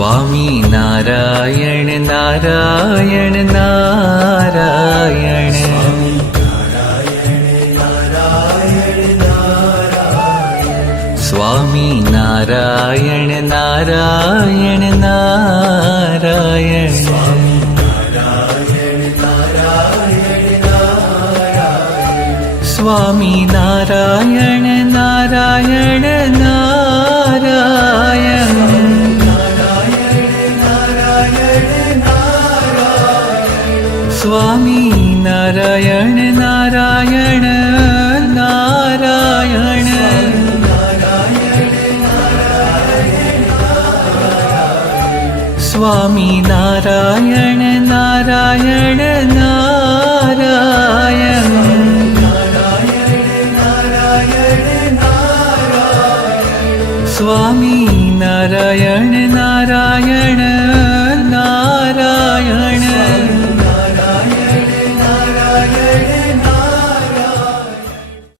Swami Narayan Narayan Narayan Swami Narayan Narayan Narayan Swami Narayan Narayan Narayan Swami Narayan Narayan Narayan Swami Narayan Narayan Narayan Swami Narayan Narayan